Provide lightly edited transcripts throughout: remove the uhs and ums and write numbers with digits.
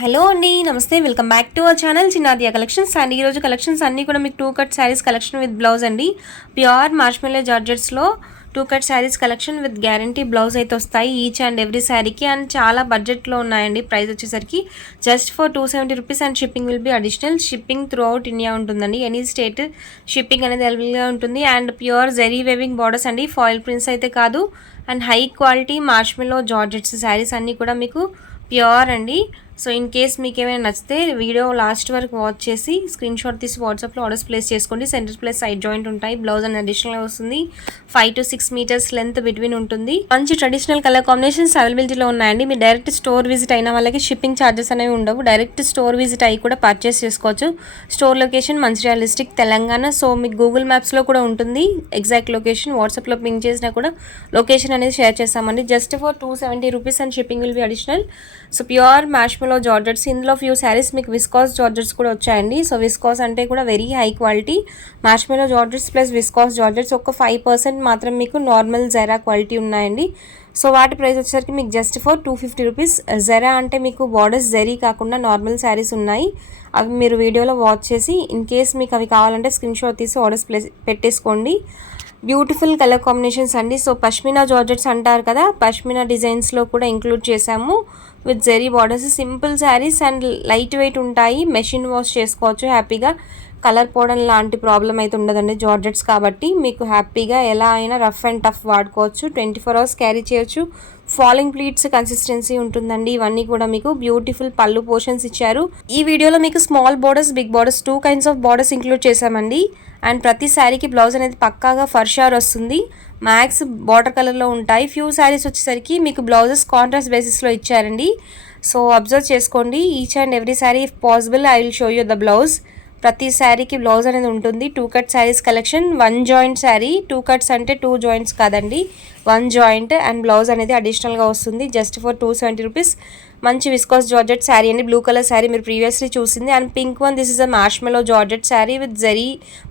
Hello అండి, నమస్తే. Welcome back to our channel Chinnadiya collections. And ఈరోజు కలెక్షన్స్ అన్నీ కూడా మీకు 2 cut saris collection with blouse అండి. ప్యూర్ మార్ష్మెల్లో జార్జెట్స్లో 2 cut saris collection with guarantee blouse అయితే వస్తాయి ఈచ్ అండ్ ఎవ్రీ శారీకి. అండ్ చాలా బడ్జెట్లో ఉన్నాయండి. ప్రైస్ వచ్చేసరికి just for 270 rupees and shipping will be additional. Shipping throughout India ఉంటుందండి. ఎనీ స్టేట్ షిప్పింగ్ అనేది అవైలబుల్గా ఉంటుంది. And pure zari weaving borders అండి, ఫాయిల్ ప్రింట్స్ అయితే కాదు. And high quality మార్ష్మెల్లో georgettes saris అన్నీ కూడా మీకు ప్యూర్ అండి. సో ఇన్ కేస్ మీకు ఏమైనా నచ్చితే వీడియో లాస్ట్ వరకు వాచ్ చేసి స్క్రీన్ షాట్ తీసి వాట్సాప్లో ఆర్డర్స్ ప్లేస్ చేసుకోండి. సెంటర్ ప్లేస్ సైడ్ జాయింట్ ఉంటాయి. బ్లౌజ్ అని అడిషనల్గా వస్తుంది. 5 to 6 మీటర్స్ లెంత్ బిట్వీన్ ఉంటుంది. మంచి ట్రెడిషనల్ కలర్ కాంబినేషన్స్ అవైలబిలిటీలో ఉన్నాయండి. మీరు డైరెక్ట్ స్టోర్ విజిట్ అయిన వాళ్ళకి షిప్పింగ్ ఛార్జెస్ అనేవి ఉండవు. డైరెక్ట్ స్టోర్ విజిట్ అయ్యి కూడా పర్చేస్ చేసుకోవచ్చు. Store location Mancherial district, Telangana. So మీకు గూగుల్ మ్యాప్స్లో కూడా ఉంటుంది ఎగ్జాక్ట్ లొకేషన్. వాట్సాప్లో పింక్ చేసినా కూడా లొకేషన్ అనేది షేర్ చేస్తామండి. Just for 270 rupees and shipping will be additional. So pure మార్ష్మెల్లో georgettes, ఇందులో ఫ్యూ శారీస్ మీకు విస్కాస్ జార్జెట్స్ కూడా వచ్చాయండి. సో విస్కాస్ అంటే కూడా very high quality మార్ష్మెల్లో georgettes plus viscous georgettes. ఒక 5% మాత్రం మీకు నార్మల్ జెరా క్వాలిటీ ఉన్నాయండి. సో వాటి ప్రైస్ వచ్చేసరికి మీకు జస్ట్ ఫర్ 250 రూపీస్. జెరా అంటే మీకు బార్డర్స్ జెరీ కాకుండా నార్మల్ శారీస్ ఉన్నాయి. అవి మీరు వీడియోలో వాచ్ చేసి ఇన్ కేస్ మీకు అవి కావాలంటే స్క్రీన్ షాట్ తీసి ఆర్డర్స్ పెట్టేసుకోండి. బ్యూటిఫుల్ కలర్ కాంబినేషన్స్ అండి. సో పష్మినా జార్జెట్స్ అంటారు కదా, పష్మినా డిజైన్స్లో కూడా ఇంక్లూడ్ చేసాము with zari borders. Simple sarees and light weight ఉంటాయి. మెషిన్ వాష్ చేసుకోవచ్చు హ్యాపీగా. కలర్ పోవడం లాంటి ప్రాబ్లం అయితే ఉండదండి జార్జెట్స్ కాబట్టి. మీకు హ్యాపీగా ఎలా అయినా రఫ్ అండ్ టఫ్ వాడుకోవచ్చు. 24 hours క్యారీ చేయొచ్చు. ఫాలింగ్ ప్లీట్స్ కన్సిస్టెన్సీ ఉంటుందండి. ఇవన్నీ కూడా మీకు బ్యూటిఫుల్ పళ్ళు పోర్షన్స్ ఇచ్చారు. ఈ వీడియోలో మీకు small borders, big borders 2 kinds of borders include చేశామండి. అండ్ ప్రతి శారీకి బ్లౌజ్ అనేది పక్కాగా ఫర్షార్ వస్తుంది. మ్యాక్స్ బార్డర్ కలర్లో ఉంటాయి. ఫ్యూ శారీస్ వచ్చేసరికి మీకు బ్లౌజెస్ కాంట్రాస్ట్ బేసిస్లో ఇచ్చారండి. సో అబ్జర్వ్ చేసుకోండి. Each and every sari if possible I will show you the blouse. ప్రతి శారీకి బ్లౌజ్ అనేది ఉంటుంది. 2 cut saris collection, 1 joint sari. 2 cuts అంటే 2 జాయింట్స్ కాదండి, 1 జాయింట్. అండ్ బ్లౌజ్ అనేది అడిషనల్గా వస్తుంది జస్ట్ ఫర్ 270 రూపీస్. మంచి విస్కాస్ జార్జెట్ శారీ అండి. బ్లూ కలర్ శారీ మీరు ప్రీవియస్లీ చూసింది. And pink one, this is a marshmallow georgette sari with zari,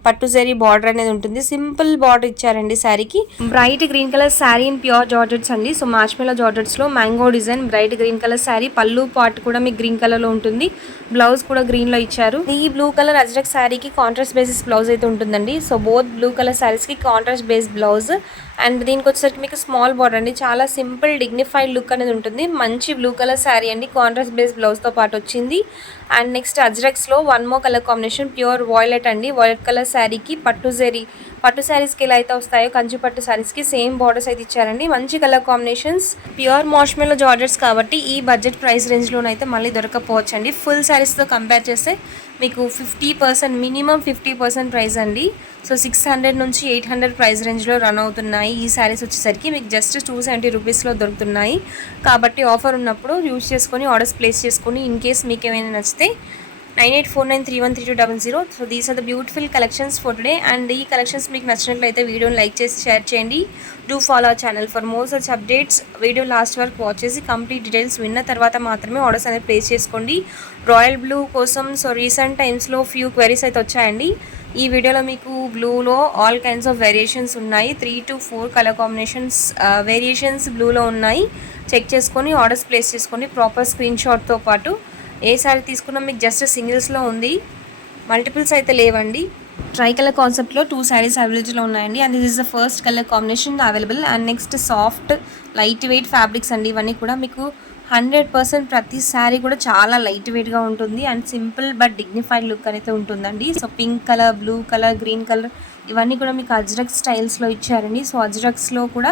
పట్టు జరీ బార్డర్ అనేది ఉంటుంది. సింపుల్ బార్డర్ ఇచ్చారండి శారీకి. Bright green colour sari in pure georgettes అండి. సో మార్ష్మెల్లో జార్జెట్స్లో mango design, bright green colour sari. పళ్ళు పార్ట్ కూడా మీకు గ్రీన్ కలర్లో ఉంటుంది. బ్లౌజ్ కూడా గ్రీన్లో ఇచ్చారు. ఈ బ్లూ కలర్ అజ్రక్ శారీకి కాంట్రాస్ట్ బేసిస్ బ్లౌజ్ అయితే ఉంటుందండి. సో బోత్ బ్లూ కలర్ శారీస్కి కాంట్రాస్ట్ బేస్ బ్లౌజ్. అండ్ దీనికి వచ్చేసరికి మీకు స్మాల్ బార్డర్ అండి. చాలా సింపుల్ డిగ్నిఫైడ్ లుక్ అనేది ఉంటుంది. మంచి బ్లూ కలర్ శారీ అండి, కాంట్రాస్ట్ బేస్ బ్లౌజ్తో పాటు వచ్చింది. అండ్ నెక్స్ట్ అజ్రక్స్లో 1 more colour combination, pure violet అండి. వాయిలెట్ కలర్ శారీకి పట్టు జరీ, పట్టు శారీస్కి ఎలా అయితే వస్తాయో కంచి పట్టు శారీస్కి సేమ్ బార్డర్స్ అయితే ఇచ్చారండి. మంచి కలర్ కాంబినేషన్స్. ప్యూర్ మార్ష్మెల్లో జార్జెట్స్ కాబట్టి ఈ బడ్జెట్ ప్రైస్ రేంజ్లోనైతే మళ్ళీ దొరకపోవచ్చు అండి. ఫుల్ శారీస్తో కంపేర్ చేస్తే మీకు 50%, మినిమం 50% ప్రైస్ అండి. సో 600 నుంచి 800 ప్రైస్ రేంజ్లో రన్ అవుతున్నాయి. ఈ శారీస్ వచ్చేసరికి మీకు జస్ట్ 270 రూపీస్లో దొరుకుతున్నాయి. కాబట్టి ఆఫర్ ఉన్నప్పుడు యూజ్ చేసుకొని ఆర్డర్స్ ప్లేస్ చేసుకొని ఇన్ కేస్ మీకు ఏమైనా నచ్చితే 9849313200. So these are the beautiful collections for today. And ఈ కలెక్షన్స్ మీకు నచ్చినట్లయితే వీడియోని లైక్ చేసి షేర్ చేయండి. Do follow our channel for more such updates. Video last వరకు వాచ్ చేసి కంప్లీట్ డీటెయిల్స్ విన్న తర్వాత మాత్రమే ఆర్డర్స్ అనేది ప్లేస్ చేసుకోండి. రాయల్ బ్లూ కోసం సో రీసెంట్ టైమ్స్లో ఫ్యూ క్వెరీస్ అయితే వచ్చాయండి. ఈ వీడియోలో మీకు బ్లూలో ఆల్ కైండ్స్ ఆఫ్ వేరియేషన్స్ ఉన్నాయి. 3 to 4 కలర్ కాంబినేషన్స్ వేరియేషన్స్ బ్లూలో ఉన్నాయి. చెక్ చేసుకొని ఆర్డర్స్ ప్లేస్ చేసుకోండి ప్రాపర్ స్క్రీన్ షాట్తో పాటు. ఏ శారీ తీసుకున్నా మీకు జస్ట్ సింగిల్స్లో ఉంది, మల్టిపుల్స్ అయితే లేవండి. ట్రై కలర్ కాన్సెప్ట్లో 2 శారీస్ అవైలబుల్గా ఉన్నాయండి. And this is the first colour combination available. And next soft light weight fabrics అండి. ఇవన్నీ కూడా మీకు 100% ప్రతి శారీ కూడా చాలా లైట్ వెయిట్గా ఉంటుంది. And simple but dignified look అయితే ఉంటుందండి. So pink colour, blue colour, green colour ఇవన్నీ కూడా మీకు అజ్రక్ స్టైల్స్లో ఇచ్చారండి. సో అజ్రక్స్లో కూడా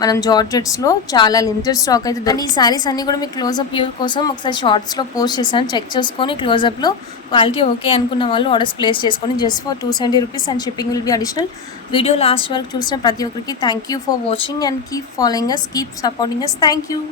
మనం జార్జెట్స్లో చాలా లిమిటెడ్ స్టాక్ అయితే. అండ్ ఈ శారీస్ అన్నీ కూడా మీకు క్లోజప్ వ్యూ కోసం ఒకసారి షార్ట్స్లో పోస్ట్ చేశాను. చెక్ చేసుకొని క్లోజప్లో క్వాలిటీ ఓకే అనుకున్న వాళ్ళు ఆర్డర్స్ ప్లేస్ చేసుకొని just for 270 rupees and shipping will be additional. Video last వరకు చూసిన ప్రతి ఒక్కరికి thank you for watching and keep following us, keep supporting us. Thank you.